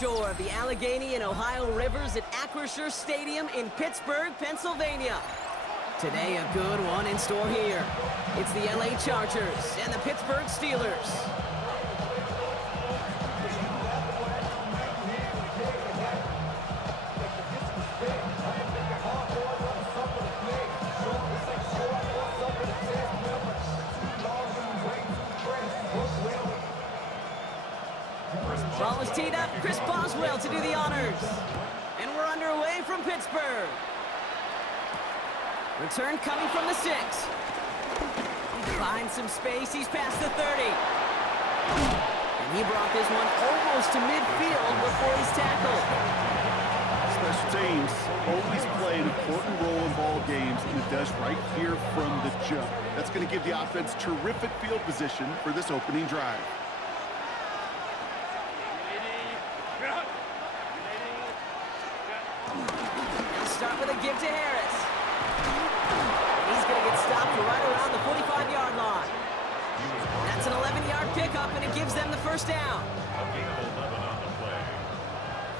shore of the Allegheny and Ohio Rivers at Acrisure Stadium in Pittsburgh, Pennsylvania. Today, a good one in store here. It's the LA Chargers and the Pittsburgh Steelers. Ball is teed up. Chris Boswell to do the honors. And we're underway from Pittsburgh. Return coming from the 6. He finds some space. He's past the 30. And he brought this one almost to midfield before he's tackled. Special teams always play an important role in ball games, and it does right here from the jump. That's going to give the offense terrific field position for this opening drive. Start with a give to Harris. He's going to get stopped right around the 45-yard line. That's an 11-yard pickup, and it gives them the first down. A gain of 11 on the play.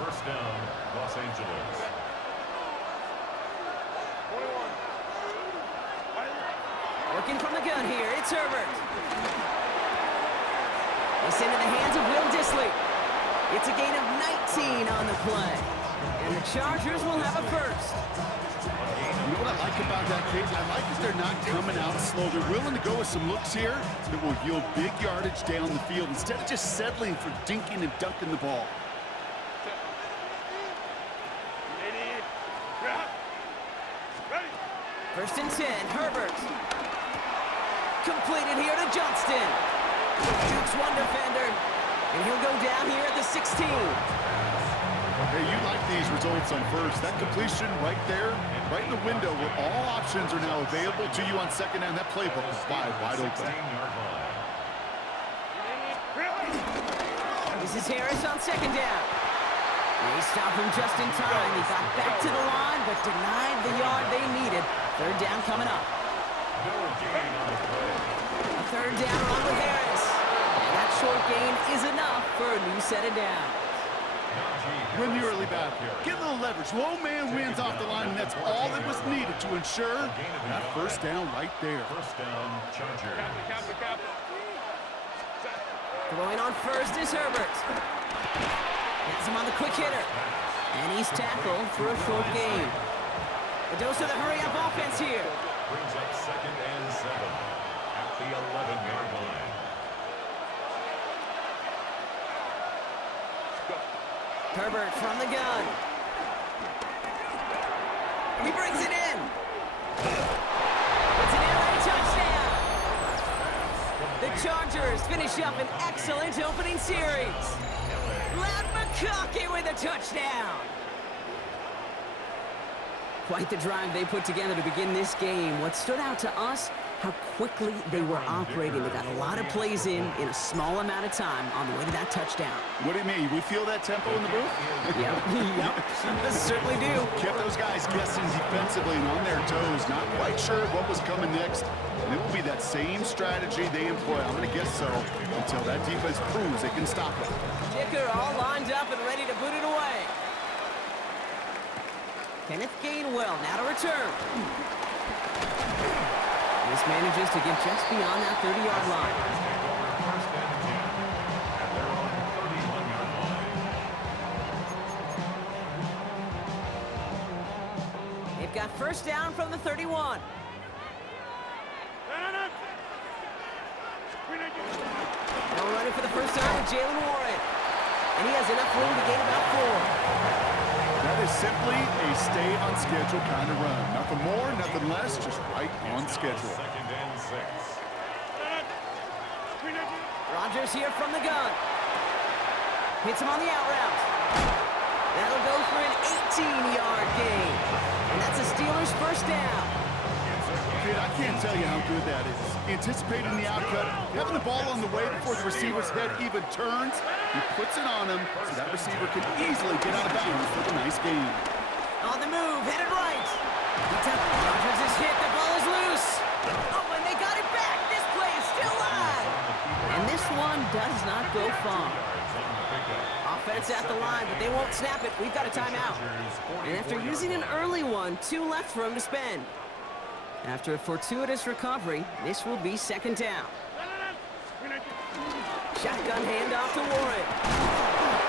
First down, Los Angeles. Working from the gun here, it's Herbert. It's into the hands of Will Dissly. It's a gain of 19 on the play. And the Chargers will have a first. You know what I like about that kick? I like that they're not coming out slow. They're willing to go with some looks here that will yield big yardage down the field instead of just settling for dinking and dunking the ball. First and 10, Herbert. Completed here to Johnston. Jukes one defender, and he'll go down here at the 16. Hey, you like these results on first. That completion right there, right in the window where all options are now available to you on second down. That playbook is wide open. This is Harris on second down. They stopped him just in time. He got back to the line, but denied the yard they needed. Third down coming up. A third down run with Harris. And that short gain is enough for a new set of downs. Win the early battle. Get a little leverage. Low man wins off the line, and that's all that was needed to ensure that first down right there. First down, Chargers. Throwing on first is Herbert. Gets him on the quick hitter. And he's tackled for a short gain. A dose of the hurry-up offense here. Brings up second and 7 at the 11-yard line. Herbert from the gun. He brings it in. It's an LA touchdown. The Chargers finish up an excellent opening series. Loud McConkey with a touchdown. Quite the drive they put together to begin this game. What stood out to us, how quickly they were operating. They got a lot of plays in a small amount of time on the way to that touchdown. What do you mean? We feel that tempo in the booth? Yep, certainly do. Kept those guys guessing defensively and on their toes, not quite sure what was coming next. And it will be that same strategy they employ, I'm going to guess so, until that defense proves they can stop it. Kicker all lined up and ready to boot it away. Kenneth Gainwell now to return. This manages to get just beyond that 30-yard line. They've got first down from the 31. Now we're running for the first down with Jalen Warren. And he has enough room to gain about 4. That is simply a stay on schedule kind of run. Nothing more, nothing less, just right on schedule. Second and 6. Rodgers here from the gun. Hits him on the out route. That'll go for an 18-yard gain. And that's a Steelers first down. Kid, I can't tell you how good that is. Anticipating the outcut, having the ball on the way before the receiver's head even turns, he puts it on him so that receiver can easily get out of bounds for the nice gain. On the move, headed right. Rodgers is hit, the ball is loose. Oh, and they got it back. This play is still live. And this one does not go far. Offense at the line, but they won't snap it. We've got a timeout. And after using an early one, 2 left for him to spend. After a fortuitous recovery, this will be second down. Shotgun handoff to Warren.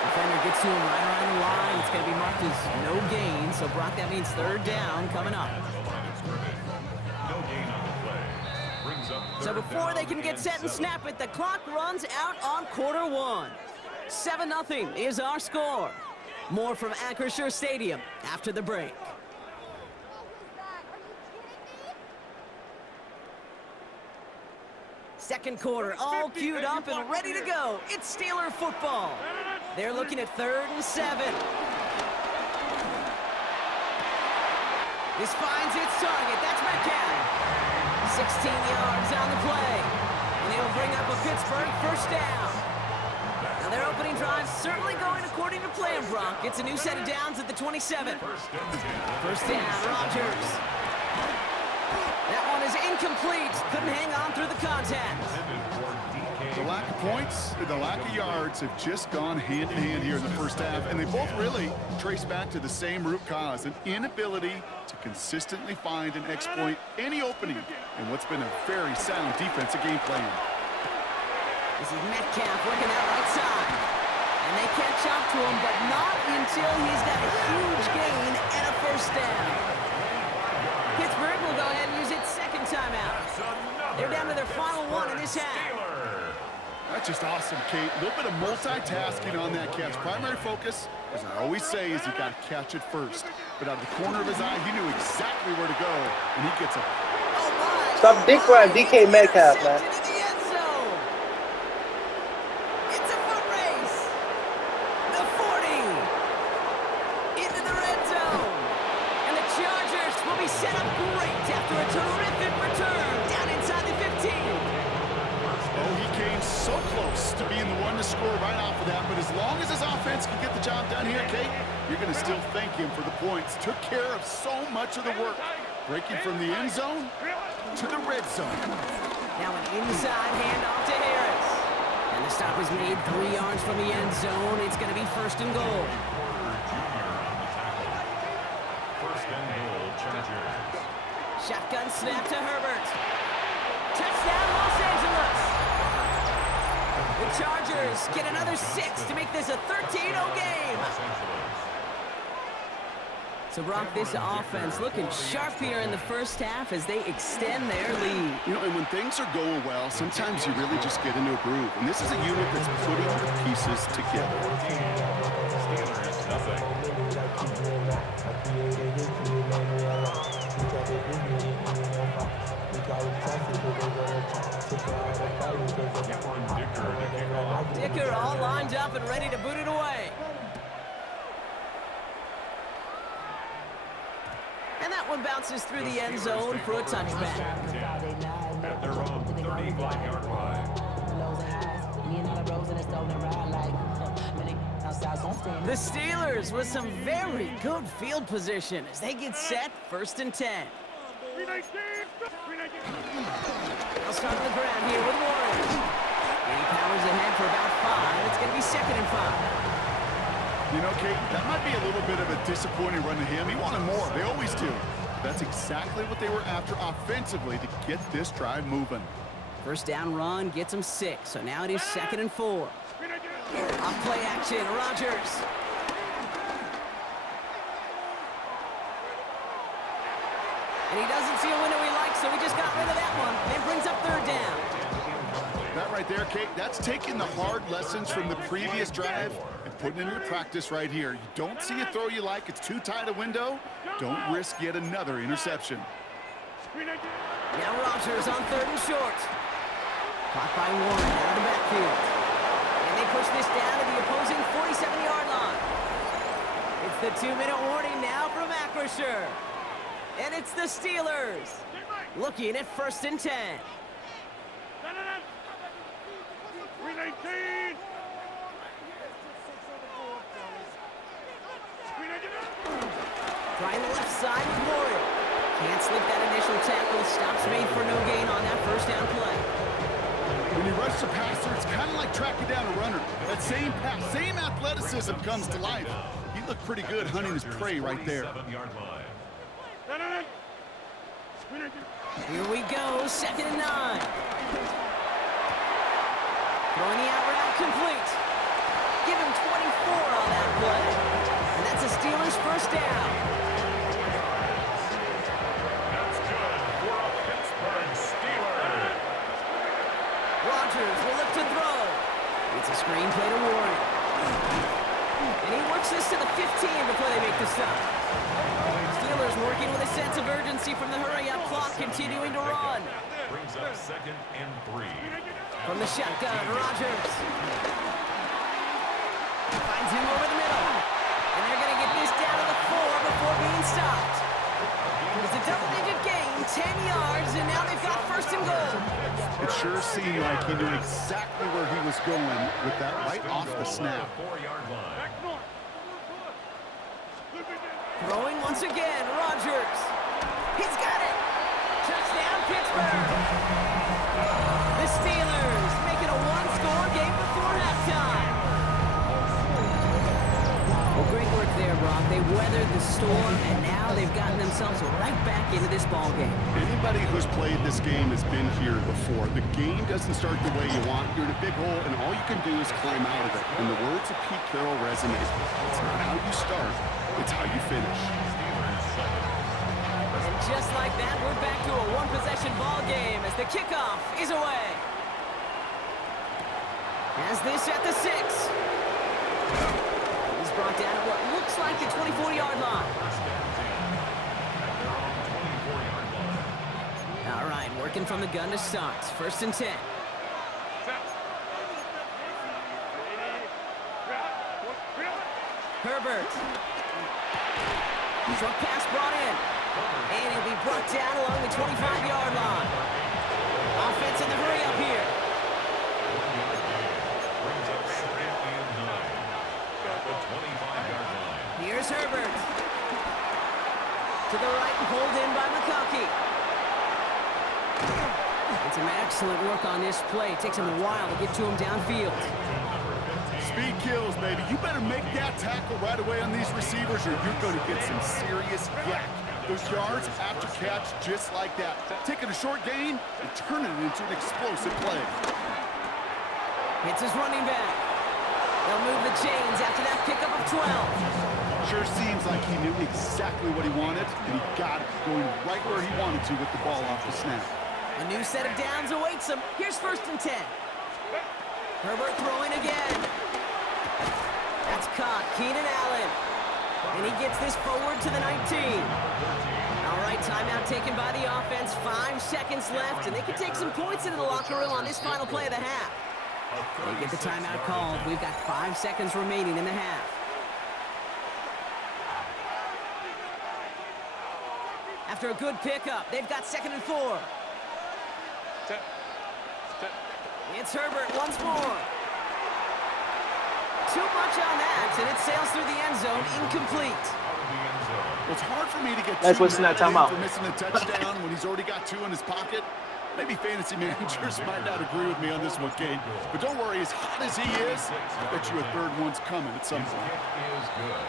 Defender gets to him right around the line. It's going to be marked as no gain. So, Brock, that means third down coming up. So before they can get set and snap it, the clock runs out on quarter one. 7-0 is our score. More from Acrisure Stadium after the break. Second quarter, all queued up and ready to go. It's Steeler football. They're looking at 3rd and 7. This finds its target. That's Metcalf. 16 yards on the play. And they'll bring up a Pittsburgh first down. Now their opening drive certainly going according to plan, Brock. It's a new set of downs at the 27. First down, Rodgers. That one is incomplete. Couldn't hang on through the contact. The lack of points, the lack of yards have just gone hand in hand here in the first half, and they both really trace back to the same root cause, an inability to consistently find and exploit any opening in what's been a very sound defensive game plan. This is Metcalf working out right side. And they catch up to him, but not until he's got a huge gain and a first down. Pittsburgh will go ahead and use its second timeout. They're down to their final one in this half. That's just awesome, Kate. A little bit of multitasking on that catch. Primary focus, as I always say, is you got to catch it first. But out of the corner of his eye, he knew exactly where to go, and he gets a... Stop dick riding DK Metcalf, man. It's a foot race. The 40. Into the red zone. And the Chargers will be set up great after a terrific return down inside the 15. Oh, he came so close to being the one to score right off of that, but as long as his offense can get the job done here, Kate, you're going to still thank him for the points. Took care of so much of the work, breaking from the end zone to the red zone. Now an inside handoff to Harris. And the stop is made 3 yards from the end zone. It's going to be first and goal. First and goal, Chargers. Shotgun snap to Herbert. Touchdown, Los Angeles. The Chargers get another 6 to make this a 13-0 game. So, Brock, this offense looking sharp here in the first half as they extend their lead. You know, and when things are going well, sometimes you really just get into a groove. And this is a unit that's putting the pieces together. Steelers, nothing. Dicker all lined up and ready to boot it away. And that one bounces through the end zone for a touchback. At their own 35-yard line. The Steelers with some very good field position as they get set, 1st and 10. They'll start on the ground here with Warren. And he powers ahead for about 5. It's going to be 2nd and 5. You know, Kate, that might be a little bit of a disappointing run to him. He wanted more. They always do. That's exactly what they were after offensively to get this drive moving. First down run gets him 6. So now it is 2nd and 4. Off play action, Rodgers. And he doesn't see a window he likes, so he just got rid of that one. And brings up 3rd down. That right there, Kate, that's taking the hard lessons from the previous drive and putting it into practice right here. You don't see a throw you like, it's too tight a window, don't risk yet another interception. Now Rodgers on 3rd and short. Caught by Warren out of the backfield. And they push this down to the opposing 47-yard line. It's the 2-minute warning now from Acrisure. And it's the Steelers looking at 1st and 10. Trying the left side with Warren. Can't slip that initial tackle. Stops made for no gain on that first down play. When you rush the passer, it's kind of like tracking down a runner. That same pass, same athleticism comes to life. He looked pretty good hunting his prey right there. Here we go, 2nd and 9. Throwing the out route complete. Give him 24 on that play. And that's a Steelers first down. That's good for a Pittsburgh Steelers. Rodgers will look to throw. It's a screen play to Warren. And he works this to the 15 before they make the stop. Steelers working with a sense of urgency from the hurry-up clock, continuing to run. Brings up 2nd and 3. From the shotgun, Rodgers. Finds him over the middle. And they're going to get this down to the 4 before being stopped. It's a double-digit gain, 10 yards, and now they've got 1st and goal. It sure seemed like he knew exactly where he was going with that right off the snap. 4-yard line. Throwing once again, Rodgers. He's got it. Touchdown, Pittsburgh. The Steelers make it a one-score game before halftime. Well, great work there, Brock. They weathered the storm, and now they've gotten themselves right back into this ball game. Anybody who's played this game has been here before. The game doesn't start the way you want. You're in a big hole, and all you can do is climb out of it. And the words of Pete Carroll resonate. It's not how you start, it's how you finish. And just like that, we're back to a one-possession ball game as the kickoff is away. As this at the 6. He's brought down at what looks like the 24-yard line. All right, working from the gun to start. 1st and 10. Herbert. Short pass brought in. And he'll be brought down along the 25-yard line. Offense in the hurry up here. Brings up 2nd and 9. At the 25-yard line. Here's Herbert. To the right and pulled in by McConkey. And some excellent work on this play. It takes him a while to get to him downfield. Speed kills, baby. You better make that tackle right away on these receivers or you're going to get some serious yak. Those yards after catch just like that. Taking a short gain and turning it into an explosive play. Hits his running back. They'll move the chains after that pickup of 12. Sure seems like he knew exactly what he wanted, and he got it going right where he wanted to with the ball off the snap. A new set of downs awaits him. Here's 1st and 10. Herbert throwing again. That's caught. Keenan Allen. And he gets this forward to the 19. All right, timeout taken by the offense. 5 seconds left, and they can take some points into the locker room on this final play of the half. They get the timeout called. We've got 5 seconds remaining in the half. After a good pickup, they've got 2nd and 4. It's Herbert once more. Too much on that, and it sails through the end zone, incomplete. Well, it's hard for me to get That's too what's mad that at him timeout. for missing a touchdown when he's already got 2 in his pocket. Maybe fantasy managers might not agree with me on this one, Kate. But don't worry, as hot as he is, I bet you a 3rd one's coming at some point. Is good.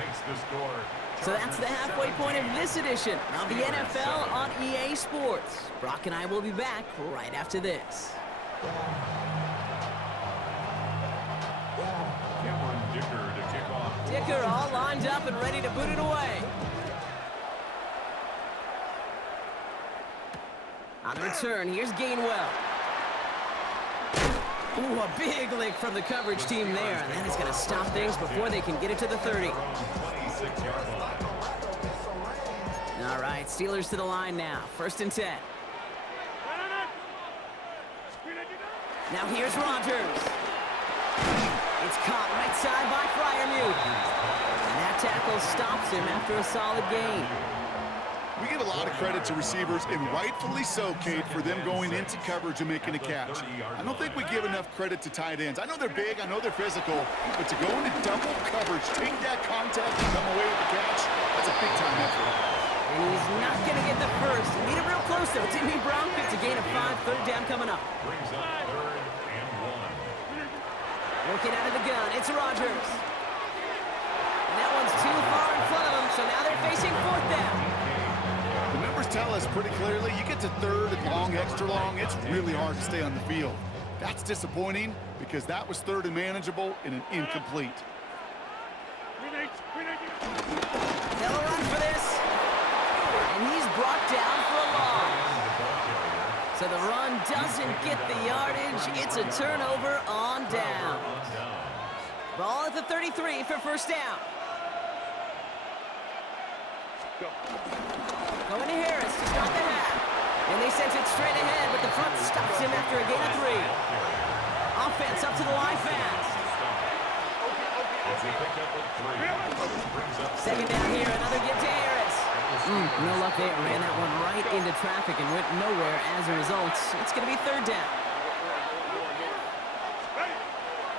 Makes the score. So that's the halfway point of this edition of the NFL on EA Sports. Brock and I will be back right after this. Dicker to kick off. Dicker all lined up and ready to boot it away. On the return, here's Gainwell. Ooh, a big lick from the coverage team there, and that is going to stop things before they can get it to the 30. All right, Steelers to the line now. 1st and 10. Now here's Rodgers. It's caught right side by Freiermuth. And that tackle stops him after a solid gain. We give a lot of credit to receivers, and rightfully so, Kate, for them going into coverage and making a catch. I don't think we give enough credit to tight ends. I know they're big, I know they're physical, but to go into double coverage, take that contact and come away with the catch, that's a big-time effort. And he's not not going to get the first. Need it real close, though, didn't he, Brown? It's a gain of 5, third down coming up. Brings up 3rd and 1. Working out of the gun, it's Rodgers. And that one's too far in front of him, so now they're facing 4th down. The numbers tell us pretty clearly, you get to 3rd and long, extra long, it's really hard to stay on the field. That's disappointing because that was 3rd and manageable and an incomplete. They'll run for this. And he's brought down for a loss. So the run doesn't get the yardage. It's a turnover on down. Ball at the 33 for first down. Going to Harris to start the half. And they sent it straight ahead, but the front stops him after a gain of 3. Offense up to the line fast. Second down here, another give to Harris. No luck there. Ran that one right into traffic and went nowhere as a result. It's going to be 3rd down.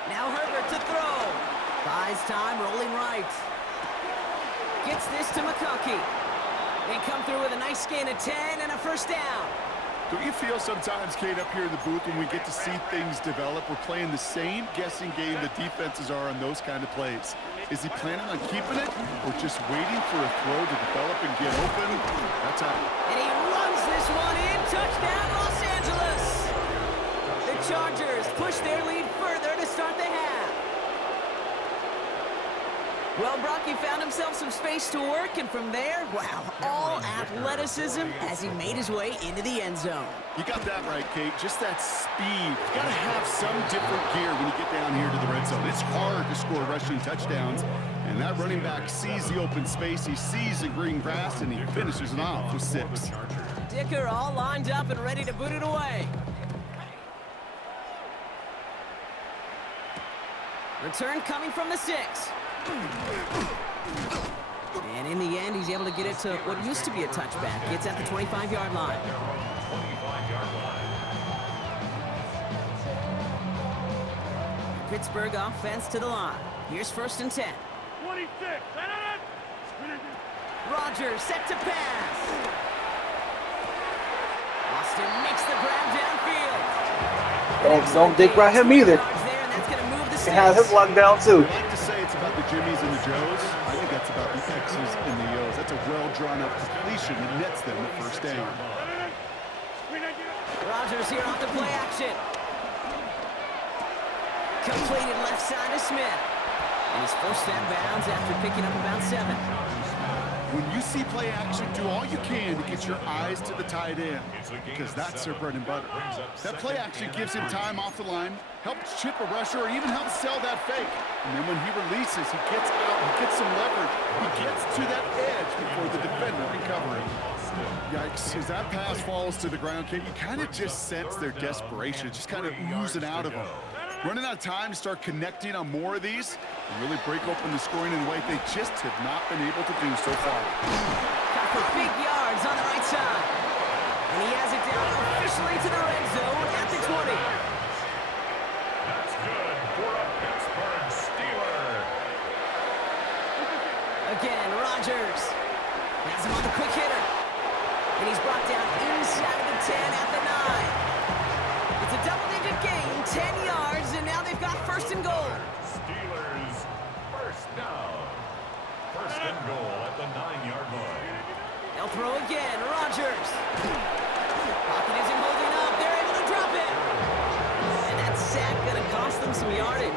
Now Herbert to throw. Buys time, rolling right. Gets this to McConkey. They come through with a nice gain of 10 and a first down. Do you feel sometimes, Kate, up here in the booth when we get to see things develop, we're playing the same guessing game the defenses are on those kind of plays? Is he planning on keeping it or just waiting for a throw to develop and get open? That's how. And he runs this one in. Touchdown, Los Angeles. The Chargers push their lead further to start the half. Well, Brocky found himself some space to work, and from there, wow, all athleticism as he made his way into the end zone. You got that right, Kate. Just that speed. You got to have some different gear when you get down here to the red zone. It's hard to score rushing touchdowns, and that running back sees the open space, he sees the green grass, and he finishes it off with 6. Dicker all lined up and ready to boot it away. Return coming from the 6. And in the end, he's able to get it to what used to be a touchback. It's at the 25-yard line. 25-yard line. Pittsburgh offense to the line. Here's 1st and 10. 26. Rodgers set to pass. Austin makes the grab downfield. Don't dig by him either. There, and that's going to move the He has his locked down too. I like to say it's about the Jimmies and the Joes. I think that's about the X's and the O's. That's a well-drawn-up completion that nets them the first down. Rodgers here off the play action. Completed left side to Smith. And he's first down bounds after picking up about 7. When you see play action, do all you can to get your eyes to the tight end, because that's their bread and butter. That play action gives him time off the line, helps chip a rusher, or even helps sell that fake. And then when he releases, he gets out, he gets some leverage. He gets to that edge before the defender can cover him. Yikes, as that pass falls to the ground, Kate, you kind of just sense their desperation, just kind of oozing out of them. Running out of time to start connecting on more of these and really break open the scoring in a way they just have not been able to do so far. Got for big yards on the right side. And he has it down officially to the red zone at the 20. That's good for a Pittsburgh Steeler. Again, Rodgers has him on the quick hitter. And he's brought down inside the 10 at the 9. It's a double-digit gain, 10 yards, and now they've got 1st and goal. Steelers first down. 1st and goal at the 9-yard line. They'll throw again, Rodgers. Pocket isn't holding up, they're able to drop it. And that sack gonna cost them some yardage.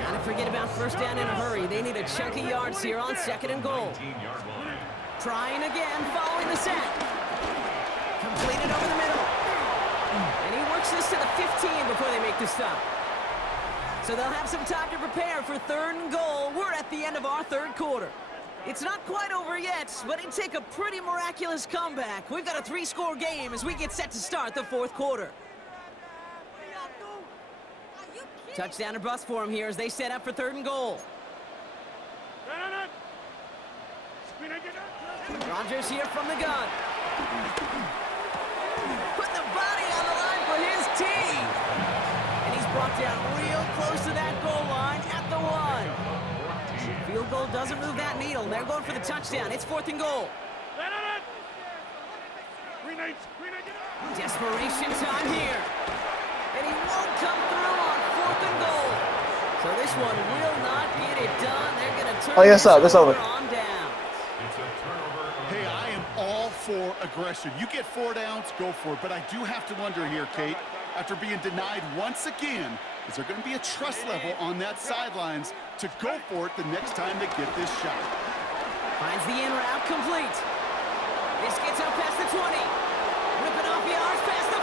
Gotta forget about first down in a hurry. They need a chunk of yards here on 2nd and goal. 19-yard line. Trying again, following the sack. Completed over the middle. And he works this to the 15 before they make the stop. So they'll have some time to prepare for 3rd and goal. We're at the end of our 3rd quarter. It's not quite over yet, but it'd take a pretty miraculous comeback. We've got a 3-score game as we get set to start the 4th quarter. Touchdown or bust for him here as they set up for 3rd and goal. Rodgers here from the gun. Put the body on the line for his team. And he's brought down real close to that goal line at the 1. Field goal doesn't move that needle. They're going for the touchdown. It's 4th and goal. Desperation time here. And he won't come through on 4th and goal. So this one will not get it done. They're going to turn Oh, yes, sir. this That's over. on down. It's a turnover. Hey, I am all for aggression. You get 4 downs, go for it. But I do have to wonder here, Kate, after being denied once again, is there going to be a trust level on that sidelines to go for it the next time they get this shot? Finds the in route complete. This gets out past the 20. Ripping off yards past the